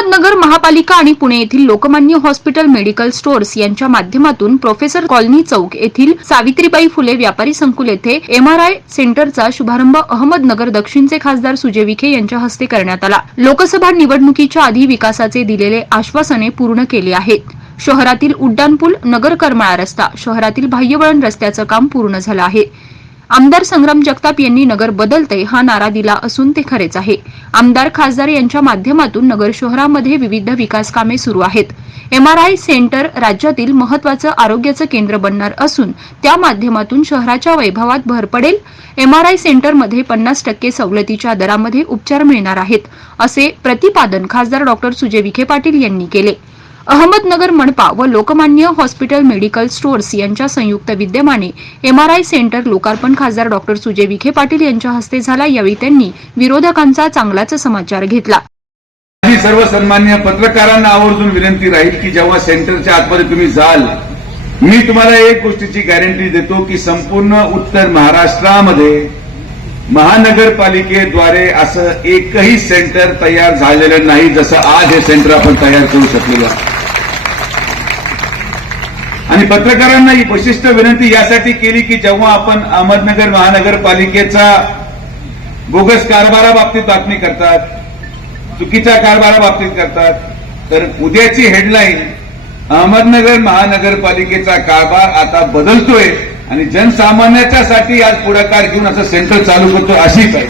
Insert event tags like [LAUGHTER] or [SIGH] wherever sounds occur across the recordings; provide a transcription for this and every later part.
अहमदनगर महापालिका आणि पुणे येथील लोकमान्य हॉस्पिटल मेडिकल स्टोअर्स यांच्या माध्यमातून प्रोफेसर कॉलनी चौक येथील सावित्रीबाई फुले व्यापारी संकुल येथे एमआरआय सेंटरचा शुभारंभ अहमदनगर दक्षिणचे खासदार सुजय विखे यांच्या हस्ते करण्यात आला. लोकसभा निवडणुकीच्या आधी विकासाचे दिलेले आश्वासने पूर्ण केले आहेत. शहरातील उड्डाणपूल नगर करमाळा रस्ता शहरातील बाह्यवळण रस्त्याचं काम पूर्ण झालं आहे. आमदार संग्राम जगताप यांनी नगर बदलते हा नारा दिला असून ते खरेच आहे. आमदार खासदार यांच्या माध्यमातून नगर शहरामध्ये विविध विकास कामे सुरू आहेत. एमआरआय सेंटर राज्यातील महत्वाचं आरोग्याचं केंद्र बनणार असून त्या माध्यमातून शहराच्या वैभवात भर पडेल. एमआरआय सेंटरमध्ये पन्नास टक्के सवलतीच्या दरामध्ये उपचार मिळणार आहेत असे प्रतिपादन खासदार डॉक्टर सुजय विखे पाटील यांनी केले. अहमदनगर मनपा व लोकमान्य हॉस्पिटल मेडिकल स्टोअर्स यांच्या संयुक्त विद्यमाने एमआरआय सेंटर लोकार्पण खासदार डॉक्टर सुजय विखे पाटील यांच्या हस्ते झाला. यावेळी त्यांनी विरोधकांचा चांगलाच समाचार घेतला. सर्व सन्मान्य पत्रकारांना आवर्जून विनंती राहील की जेव्हा सेंटरच्या आतमध्ये तुम्ही जाल मी तुम्हाला एक गोष्टीची गॅरंटी देतो की संपूर्ण उत्तर महाराष्ट्रामध्ये महानगरपालिकेद्वारे असं एकही सेंटर तयार झालेलं नाही जसं आज हे सेंटर आपण तयार करू शकलेलो आहोत. आणि पत्रकारांना ही विशिष्ट विनंती यासाठी केली की जेव्हा आपण अहमदनगर महानगरपालिकेचा बोगस कारभाराबाबतीत बातमी करतात चुकीच्या कारभाराबाबतीत करतात तर उद्याची हेडलाईन अहमदनगर महानगरपालिकेचा कारभार आता बदलतोय आणि जनसामान्याच्यासाठी आज पुढाकार घेऊन असं सेंटर चालू करतो अशीच आहे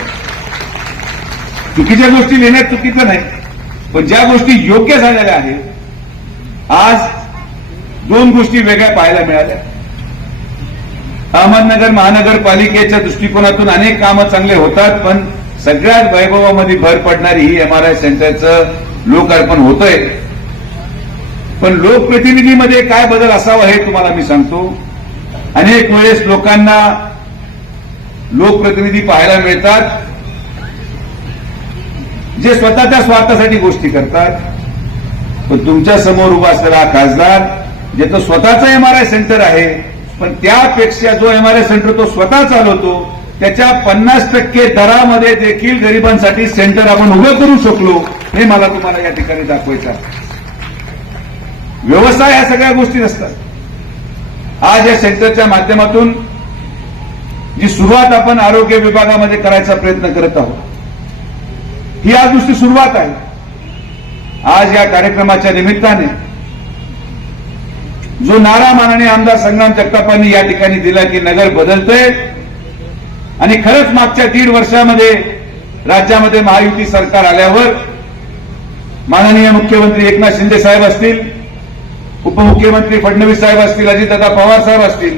चुकीच्या गोष्टी लिहिण्यात चुकीचं नाही पण ज्या गोष्टी योग्य झालेल्या आहेत आज दोन गोष्टी वेगळ्या पाहायला मिळाल्या. अहमदनगर महानगरपालिकेच्या दृष्टिकोनातून अनेक कामं चांगले होतात पण सगळ्यात वैभवामध्ये भर पडणारी ही एमआरआय सेंटरचं लोकार्पण होतंय. पण लोकप्रतिनिधीमध्ये काय बदल असावा हे तुम्हाला मी सांगतो. अनेक वेळेस लोकांना लोकप्रतिनिधी पाहायला मिळतात जे स्वतःच्या स्वार्थासाठी गोष्टी करतात. पण तुमच्यासमोर उभा असलेला खासदार जे ज्याचं स्वतःचा एमआरआय सेंटर आहे पण त्यापेक्षा जो एमआरआय सेंटर तो स्वतः चालवतो त्याच्या पन्नास टक्के दरामध्ये देखील गरिबांसाठी सेंटर आपण उभं करू शकलो हे मला तुम्हाला या ठिकाणी दाखवायचं आहे. व्यवसाय ह्या सगळ्या गोष्टी नसतात. आज या सेंटरच्या माध्यमातून जी सुरुवात आपण आरोग्य विभागामध्ये करायचा प्रयत्न करत आहोत ही आज नुसती सुरुवात आहे. आज या कार्यक्रमाच्या निमित्ताने जो नारा माननीय आमदार संग्राम जगतापांनी या ठिकाणी दिला की नगर बदलतंय. आणि खरंच मागच्या दीड वर्षामध्ये राज्यामध्ये महायुती सरकार आल्यावर माननीय मुख्यमंत्री एकनाथ शिंदे साहेब असतील उपमुख्यमंत्री फडणवीस साहेब असतील अजितदादा पवार साहेब असतील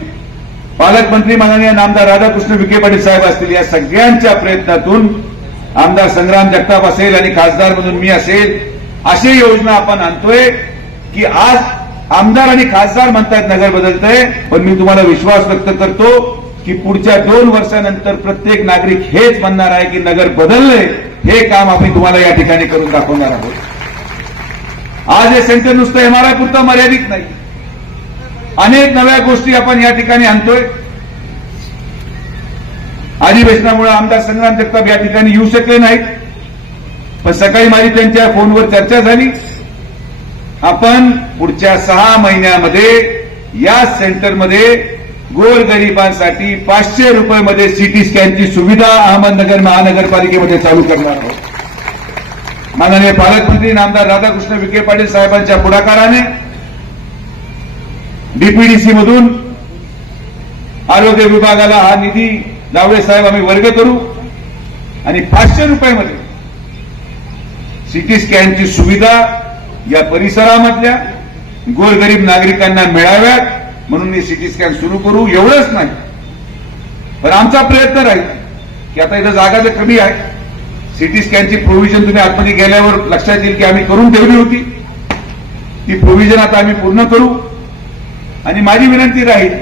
पालकमंत्री माननीय नामदार राधाकृष्ण विखे पाटील साहेब असतील या सगळ्यांच्या प्रयत्नातून आमदार संग्राम जगताप असेल आणि खासदार म्हणून मी असेल अशी योजना आपण आणतोय की आज आमदार आणि खासदार म्हणतायत नगर बदलतंय पण मी तुम्हाला विश्वास व्यक्त करतो की पुढच्या दोन वर्षानंतर प्रत्येक नागरिक हेच म्हणणार आहे की नगर बदललंय हे काम आम्ही तुम्हाला या ठिकाणी करून दाखवणार आहोत. आज हे सेंटर नुसतं एमआरआय पुरतं मर्यादित नाही. अनेक नव्या गोष्टी आपण या ठिकाणी आणतोय. अधिवेशनामुळे आमदार संग्राम जगताप या ठिकाणी येऊ शकले नाहीत. पण सकाळी माझी त्यांच्या फोनवर चर्चा झाली. आपण पुढच्या सहा महिन्यामध्ये या सेंटरमध्ये गोरगरिबांसाठी पाचशे रुपयामध्ये सिटी स्कॅनची सुविधा अहमदनगर महानगरपालिकेमध्ये चालू करणार आहोत. माननीय पालकमंत्री नामदार राधाकृष्ण विखे पाटील साहेबांच्या पुढाकाराने डीपीडीसी मधून आरोग्य विभागाला हा निधी जावळे साहेब आम्ही वर्ग करू आणि पाचशे रुपयामध्ये सिटी स्कॅनची सुविधा या परिसरामधल्या गोरगरीब नागरिकांना मिळाव्यात म्हणून मी सिटी स्कॅन सुरू करू एवढंच नाही. पण आमचा प्रयत्न राहील की आता इथं जागा जर कमी आहे सिटी स्कॅनची प्रोव्हिजन तुम्ही आतमध्ये गेल्यावर लक्षात येईल की आम्ही करून ठेवली होती. ती प्रोव्हिजन आता आम्ही पूर्ण करू. आणि माझी विनंती राहील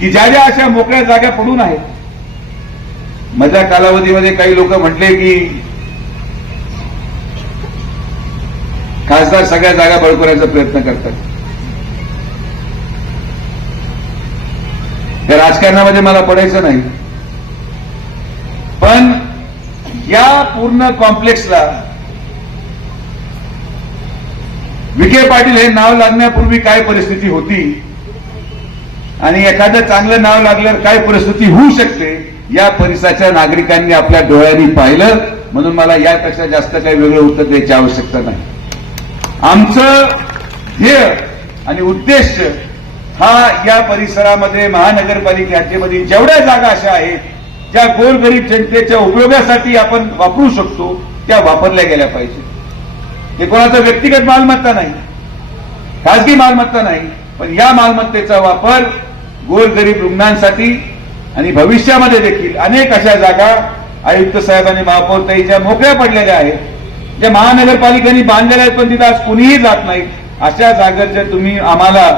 की ज्या ज्या अशा मोकळ्या जागा पडून आहेत मधल्या कालावधीमध्ये काही लोक म्हटले की खासदार सगळ्या जागा बळकवण्याचा प्रयत्न करतात. या राजकारणामध्ये मला पडायचं नाही. पण या पूर्ण कॉम्प्लेक्सला विखे पाटील हे नाव लागण्यापूर्वी काय परिस्थिती होती आणि एखादं चांगलं नाव लागल्यावर काय परिस्थिती होऊ शकते या परिसराच्या नागरिकांनी आपल्या डोळ्यांनी पाहिलं म्हणून मला यापेक्षा जास्त काही वेगळं उत्तर द्यायची आवश्यकता नाही. आमचं ध्येय आणि उद्देश हा या परिसरामध्ये महानगरपालिकेमध्ये जेवढ्या जागा अशा आहेत ज्या गोरगरीब जनतेच्या उपयोगासाठी आपण वापरू शकतो त्या वापरल्या गेल्या पाहिजे. हे कोणाचं व्यक्तिगत मालमत्ता नाही खाजगी मालमत्ता नाही पण या मालमत्तेचा वापर गोरगरीब रुग्णांसाठी आणि भविष्यामध्ये देखील अनेक अशा जागा आयुक्त साहेब आणि महापौरताई मोकळ्या पडलेल्या आहेत. ज्या महानगरपालिकेने बांधलेल्या आहेत पण तिथं आज कुणीही जात नाही. अशा जागेचे तुम्ही आम्हाला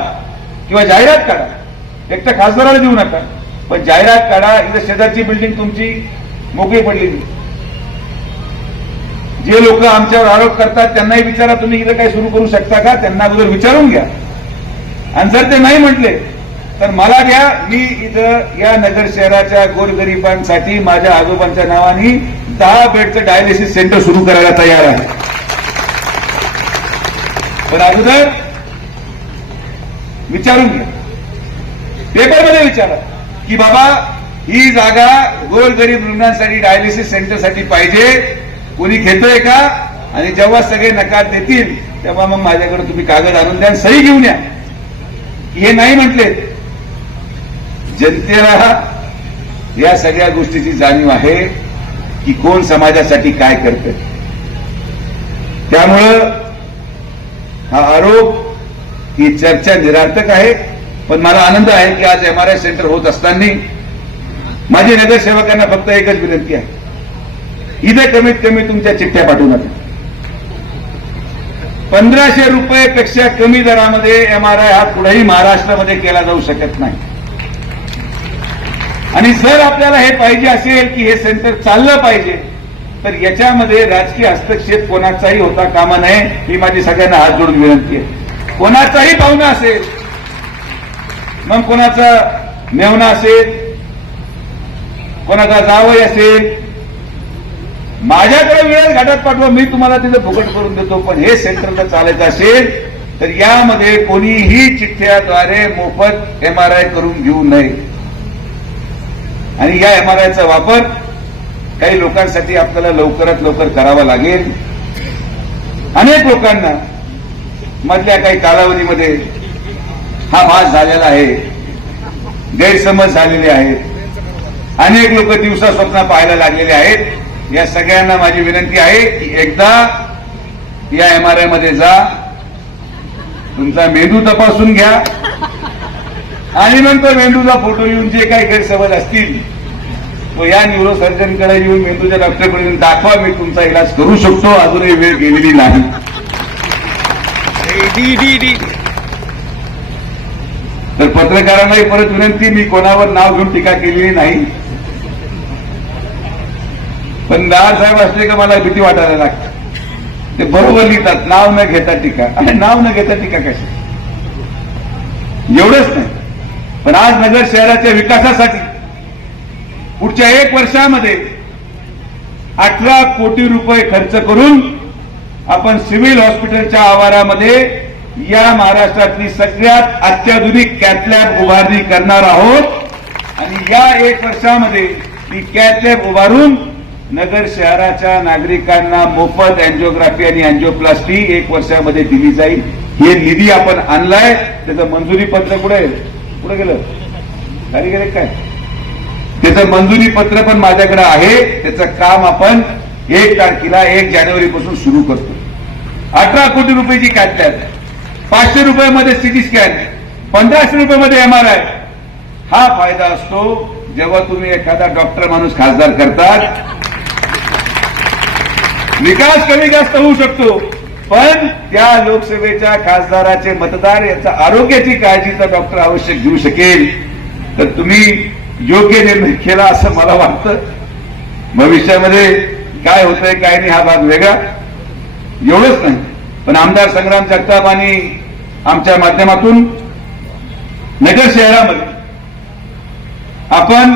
किंवा जाहिरात काढा एक तर खासदाराला देऊ नका. पण जाहिरात काढा इथं शेजारची बिल्डिंग तुमची मोकळी पडलेली. जे लोक आमच्यावर आरोप करतात त्यांनाही विचारा तुम्ही इथं काही सुरू करू शकता का? त्यांना अगोदर विचारून घ्या. आणि जर ते नाही म्हटले तर मला द्या. मी इथं या नगर शहराच्या गोरगरिबांसाठी माझ्या आजोबांच्या नावाने दहा बेडचं डायलिसिस सेंटर सुरू करायला तयार आहे. पण अगोदर विचारून घ्या. पेपरमध्ये विचारा की बाबा ही जागा गोरगरीब रुग्णांसाठी डायलिसिस सेंटरसाठी पाहिजे. कोणी घेतोय का? आणि जेव्हा सगळे नकार देतील तेव्हा मग माझ्याकडे तुम्ही कागद आणून द्या सही घेऊन या. हे नाही म्हटले. जनतेला या सगळ्या गोष्टीची जाणीव आहे. की कोण समाजासाठी काय करते त्यामुळं हा आरोप ही चर्चा निरार्थक आहे पण मला आनंद आहे की आज एमआरआय सेंटर होत असताना माझी नगरसेवकांना फक्त एकच विनंती आहे. इथे कमीत कमी तुमच्या चिठ्ठ्या पाठवू नका पंधराशे रुपये पेक्षा कमी दरामध्ये एम आर आय हा कुठेही महाराष्ट्रामध्ये केला जाऊ शकत नाही. आणि जर आपल्याला हे पाहिजे असेल की हे सेंटर चाललं पाहिजे तर याच्यामध्ये राजकीय हस्तक्षेप कोणाचाही होता कामा नये ही माझी सगळ्यांना हात जोडून विनंती आहे. कोणाचाही पाहुणा असेल मग कोणाचा मेवणा असेल कोणाचा जावई असेल माझ्याकडे वेळ घाटात पाठवा मी तुम्हाला तिथं फुकट करून देतो पण हे सेंटर चालायचं असेल तर यामध्ये कोणीही चिठ्ठ्याद्वारे मोफत एमआरआय करून घेऊ नये. आणि या एमआरआयचा वापर काही लोकांसाठी आपल्याला लवकरात लवकर करावा लागेल. अनेक लोकांना मधल्या काही कालावधीमध्ये हा भास झालेला आहे. गैरसमज झालेले आहेत. अनेक लोक दिवसा स्वप्न पाहायला लागलेले आहेत. या सगळ्यांना माझी विनंती आहे की एकदा या एमआरआयमध्ये जा. तुमचा मेंदू तपासून घ्या. आणि नंतर मेंदूचा फोटो येऊन जे काही गैरसमज असतील तो या न्यूरोसर्जनकडे येऊन मेंदूच्या डॉक्टरकडे दाखवा मी तुमचा इलाज करू शकतो. अजूनही वेळ गेलेली नाही. तर पत्रकारांनाही परत विनंती मी कोणावर नाव घेऊन टीका केलेली नाही. पण साहेब असले का मला भीती वाटायला लागते. ते बरोबर लिहितात नाव न घेता टीका. आणि नाव न घेता टीका कशी? एवढंच नाही. पण आज नगर शहराच्या विकासासाठी पुढच्या एक वर्षामध्ये अठरा कोटी रुपये खर्च करून आपण सिव्हिल हॉस्पिटलच्या आवारामध्ये या महाराष्ट्रातली सगळ्यात अत्याधुनिक कॅथलॅब उभारणी करणार आहोत. आणि या एक वर्षामध्ये ती कॅथलॅब उभारून नगर शहराच्या नागरिकांना मोफत अँजिओग्राफी आणि अँजिओप्लास्टी एक वर्षामध्ये दिली जाईल. हे निधी आपण आणलाय. त्याचं मंजुरी पत्र कुठे कुठे गेलं? खाली गेले काय? त्याचं मंजुरी पत्र पण माझ्याकडे आहे. त्याचं काम आपण एक तारखेला एक जानेवारी पासून सुरू करतो. अठरा कोटी रुपयाची कॅथलॅब पाचशे रुपयामध्ये सिटी स्कॅन पंधराशे रुपयामध्ये एमआरआय हा फायदा असतो जेव्हा तुम्ही एखादा डॉक्टर माणूस खासदार करतात. विकास कमी जास्त होऊ शकतो. पण त्या लोकसभेच्या खासदाराचे मतदार याचा आरोग्याची काळजी तर डॉक्टर आवश्यक घेऊ शकेल. तर तुम्ही योग्य निर्णय केला असं मला वाटतं. भविष्यामध्ये काय होतंय काय नाही हा भाग वेगळा. एवढंच नाही. पण आमदार संग्राम जगताप आणि आमच्या माध्यमातून नगर शहरामध्ये आपण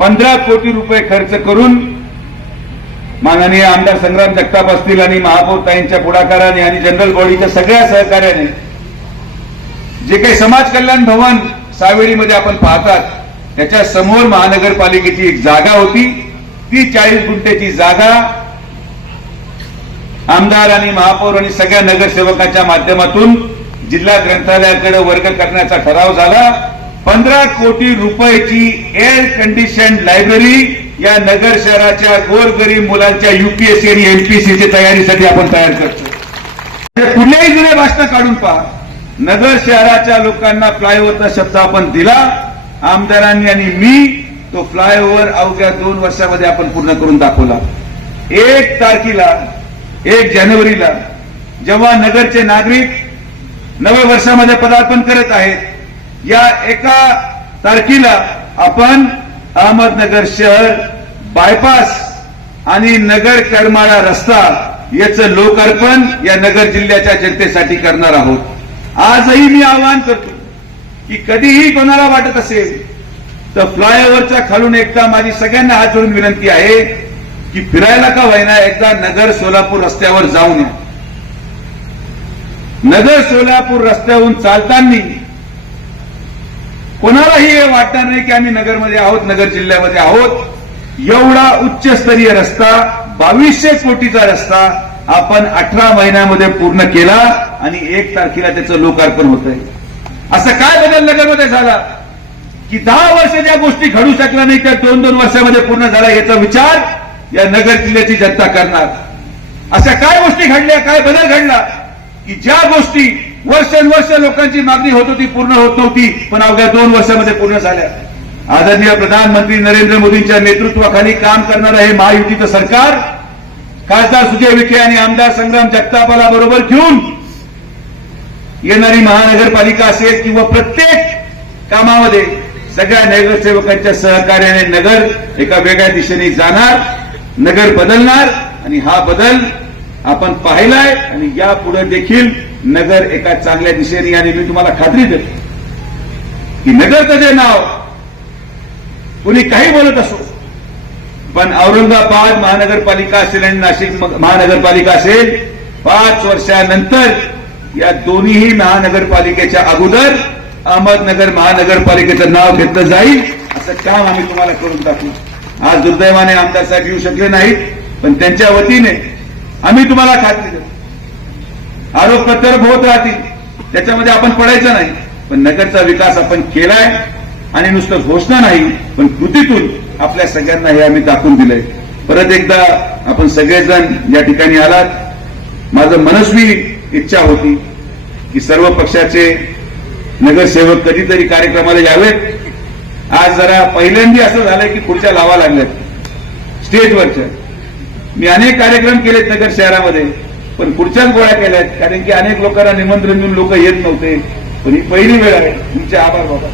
पंधरा कोटी रुपये खर्च करून माननीय आमदार संग्राम जगताप असतील आणि महापौर ताईंच्या पुढाकाराने आणि जनरल बॉडीच्या सगळ्या सहकार्याने जे काही समाज कल्याण भवन सावेरीमध्ये आपण पाहतात त्याच्यासमोर महानगरपालिकेची एक जागा होती. ती चाळीस गुंठ्याची जागा आमदार आणि महापौर आणि सगळ्या नगरसेवकांच्या माध्यमातून जिल्हा ग्रंथालयाकडे वर्ग करण्याचा ठराव झाला. पंधरा कोटी रुपयाची एअर कंडिशन लायब्ररी या नगर शहराच्या गोरगरीब मुलांच्या युपीएससी आणि एमपीएससीच्या तयारीसाठी आपण तयार करतो. कुठल्याही जुने भाषण काढून पहा. नगर शहराच्या लोकांना फ्लायओव्हरचा शब्द आपण दिला. आमदारांनी आणि मी तो फ्लायओव्हर अवघ्या दोन वर्षामध्ये आपण पूर्ण करून दाखवला. एक तारखेला एक जानेवारीला जेव्हा नगरचे नागरिक नव्या वर्षामध्ये पदार्पण करत आहेत या एका तारखेला आपण अहमदनगर शहर बायपास आणि नगर करमाळा रस्ता याचं लोकार्पण या नगर जिल्ह्याच्या जनतेसाठी करणार आहोत. आजही मी आवाहन करतो की कधीही कोणाला वाटत असेल तर फ्लायओव्हरच्या खालून एकदा माझी सगळ्यांना हात जोडून विनंती आहे की फिरायला का व्हायना एकदा नगर सोलापूर रस्त्यावर जाऊन या. नगर सोलापूर रस्त्याहून चालताना कोणालाही हे वाटणार नाही की आम्ही नगरमध्ये आहोत नगर जिल्ह्यामध्ये आहोत. एवढा उच्चस्तरीय रस्ता बावीसशे कोटीचा रस्ता आपण अठरा महिन्यामध्ये पूर्ण केला आणि एक तारखेला त्याचं लोकार्पण होत आहे असं काय बदल नगरमध्ये झाला? की दहा वर्ष ज्या गोष्टी घडू शकल्या नाही त्या दोन दोन वर्षामध्ये पूर्ण झाला याचा विचार या नगर जिल्ह्याची जनता करणार. अशा काय गोष्टी घडल्या काय बदल घडला? की ज्या गोष्टी वर्षानुवर्ष लोकांची मागणी होत होती पूर्ण होत नव्हती पण अवघ्या दोन वर्षामध्ये पूर्ण झाल्या. आदरणीय प्रधानमंत्री नरेंद्र मोदींच्या नेतृत्वाखाली काम करणारं हे महायुतीचं सरकार खासदार सुजय विखे आणि आमदार संग्राम जगतापाला बरोबर घेऊन येणारी महानगरपालिका असेल किंवा प्रत्येक कामामध्ये सगळ्या नगरसेवकांच्या सहकार्याने नगर एका वेगळ्या दिशेने जाणार नगर बदलणार आणि हा बदल आपण पाहिलाय आणि यापुढे देखील नगर एका चांगल्या दिशेने आणि मी तुम्हाला खात्री देतो. की नगरचं जे नाव कुणी काही बोलत असो पण औरंगाबाद महानगरपालिका असेल आणि नाशिक महानगरपालिका असेल पाच वर्षानंतर या दोन्हीही महानगरपालिकेच्या अगोदर अहमदनगर महानगरपालिकेचं नाव घेतलं जाईल असं काम आम्ही तुम्हाला करून टाकू आज दुर्दैवाने आमदार साहेब येऊ शकले नाहीत पण त्यांच्या वतीने आम्ही तुम्हाला खात्री देतो. आरोप प्रत्यारोप होत राहतील. त्याच्यामध्ये आपण पडायचं नाही. पण नगरचा विकास आपण केलाय आणि नुसतं घोषणा नाही पण कृतीतून आपल्या सगळ्यांना हे आम्ही दाखवून दिलंय. परत एकदा आपण सगळेजण या ठिकाणी आलात. माझं मनस्वी इच्छा होती की सर्व पक्षाचे नगरसेवक कधीतरी कार्यक्रमाला यावेत. आज जरा पहिल्यांदा असं झालंय की खुर्च्या लावा लागल्यात. स्टेजवरच्या. मी अनेक कार्यक्रम केलेत नगर शहरामध्ये. पण पुढच्याच गोळ्या केल्यात कारण की अनेक लोकांना निमंत्रण देऊन लोक येत नव्हते. पण ही पहिली वेळ आहे. तुमचे आभार बाबा.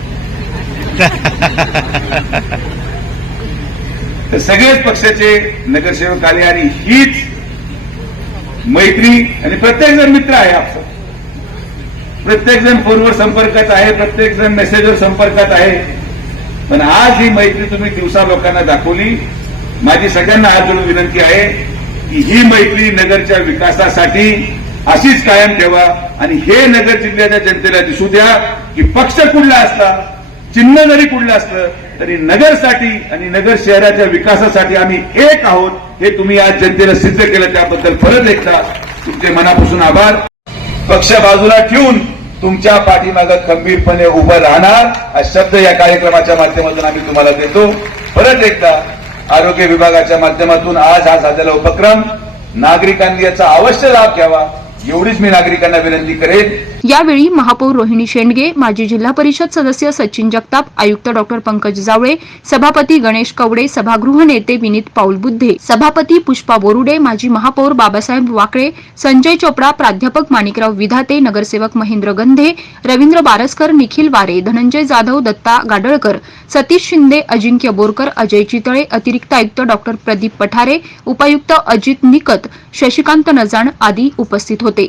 [LAUGHS] तर सगळेच पक्षाचे नगरसेवक आले आणि हीच मैत्री आणि प्रत्येक जण मित्र आहे आपला. प्रत्येक जण फोनवर संपर्कात आहे प्रत्येक जण मेसेजवर संपर्कात आहे. पण आज ही मैत्री तुम्ही दिवसा लोकांना दाखवली. माझी सगळ्यांना हात जोडून विनंती आहे. की ही मैत्री नगरच्या विकासासाठी अशीच कायम ठेवा. आणि हे नगर जिल्ह्याच्या जनतेला दिसू द्या की पक्ष कुठला असला चिन्ह जरी कुठलं असलं तरी नगरसाठी आणि नगर शहराच्या विकासासाठी आम्ही एक आहोत. हे तुम्ही आज जनतेला सिद्ध केलं. त्याबद्दल परत एकदा तुमचे मनापासून आभार. पक्ष बाजूला ठेवून तुमच्या पाठीमागं खंबीरपणे उभं राहणार हा शब्द या कार्यक्रमाच्या माध्यमातून आम्ही तुम्हाला देतो. परत एकदा आरोग्य विभागाच्या माध्यमातून आज हा झालेला उपक्रम. नागरिकांनी याचा अवश्य लाभ घ्यावा. एवढीच मी नागरिकांना विनंती करेन. यावेळी महापौर रोहिणी शेंडगे माजी जिल्हा परिषद सदस्य सचिन जगताप आयुक्त डॉक्टर पंकज जावळे सभापती गणेश कवडे सभागृह नेते विनीत पाऊल बुद्धे सभापती पुष्पा बोरुडे माजी महापौर बाबासाहेब वाकळे संजय चोपडा प्राध्यापक माणिकराव विधाते नगरसेवक महेंद्र गंधे रवींद्र बारसकर निखिल वारे धनंजय जाधव दत्ता गाडळकर सतीश शिंदे अजिंक्य बोरकर अजय चितळे अतिरिक्त आयुक्त डॉक्टर प्रदीप पठारे उपायुक्त अजित निकत शशिकांत नजाण आदी उपस्थित होते.